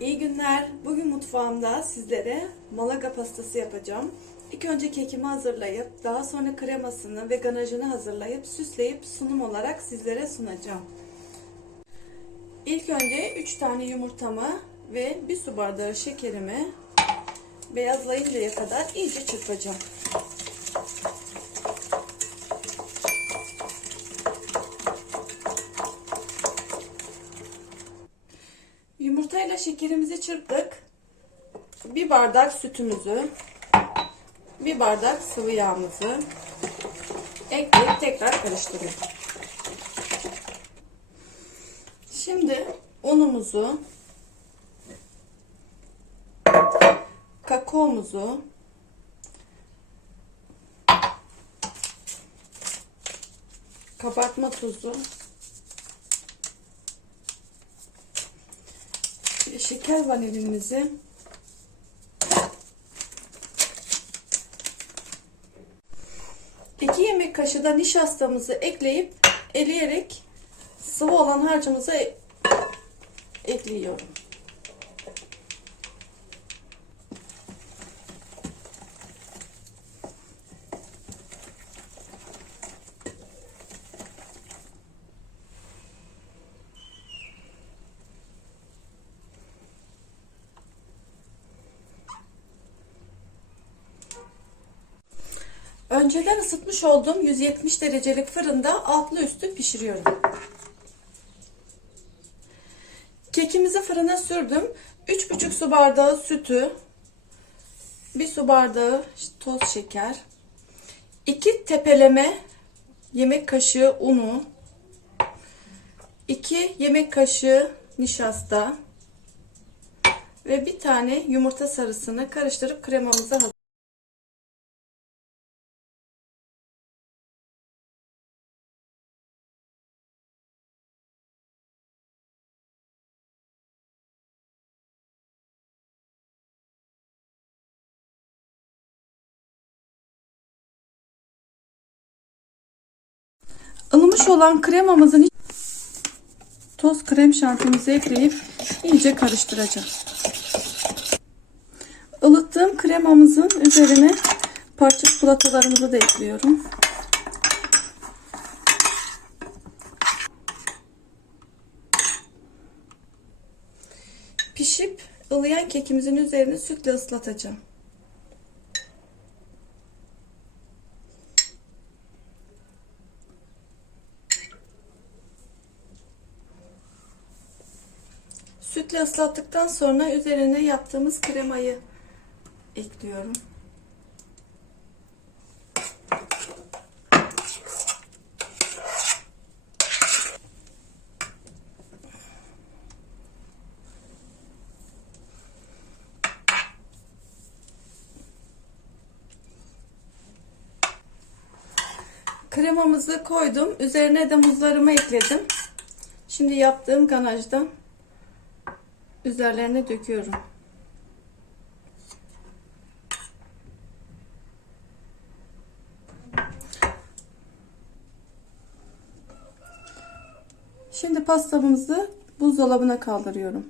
İyi günler. Bugün mutfağımda sizlere malaga pastası yapacağım. İlk önce kekimi hazırlayıp daha sonra kremasını ve ganajını hazırlayıp süsleyip sunum olarak sizlere sunacağım. İlk önce 3 tane yumurtamı ve 1 su bardağı şekerimi beyazlayıncaya kadar iyice çırpacağım. Yumurtayla şekerimizi çırptık. Bir bardak sütümüzü, bir bardak sıvı yağımızı ekleyip tekrar karıştırıyorum. Şimdi unumuzu, kakaomuzu, kabartma tuzu, şeker vanilimizi iki yemek kaşığı da nişastamızı ekleyip eleyerek sıvı olan harcımızı ekliyorum. Önceden ısıtmış olduğum 170 derecelik fırında altlı üstü pişiriyorum. Kekimizi fırına sürdüm. 3,5 su bardağı sütü, 1 su bardağı toz şeker, 2 tepeleme yemek kaşığı unu, 2 yemek kaşığı nişasta ve bir tane yumurta sarısını karıştırıp kremamızı hazır. Ilımış olan kremamızın toz krem şantimizi ekleyip iyice karıştıracağız. Ilıttığım kremamızın üzerine parça çikolatalarımızı da ekliyorum. Pişip ılıyan kekimizin üzerine sütle ıslatacağım. Sütle ıslattıktan sonra üzerine yaptığımız kremayı ekliyorum. Kremamızı koydum. Üzerine de muzlarımı ekledim. Şimdi yaptığım ganajdan üzerlerine döküyorum. Şimdi pastamızı buzdolabına kaldırıyorum.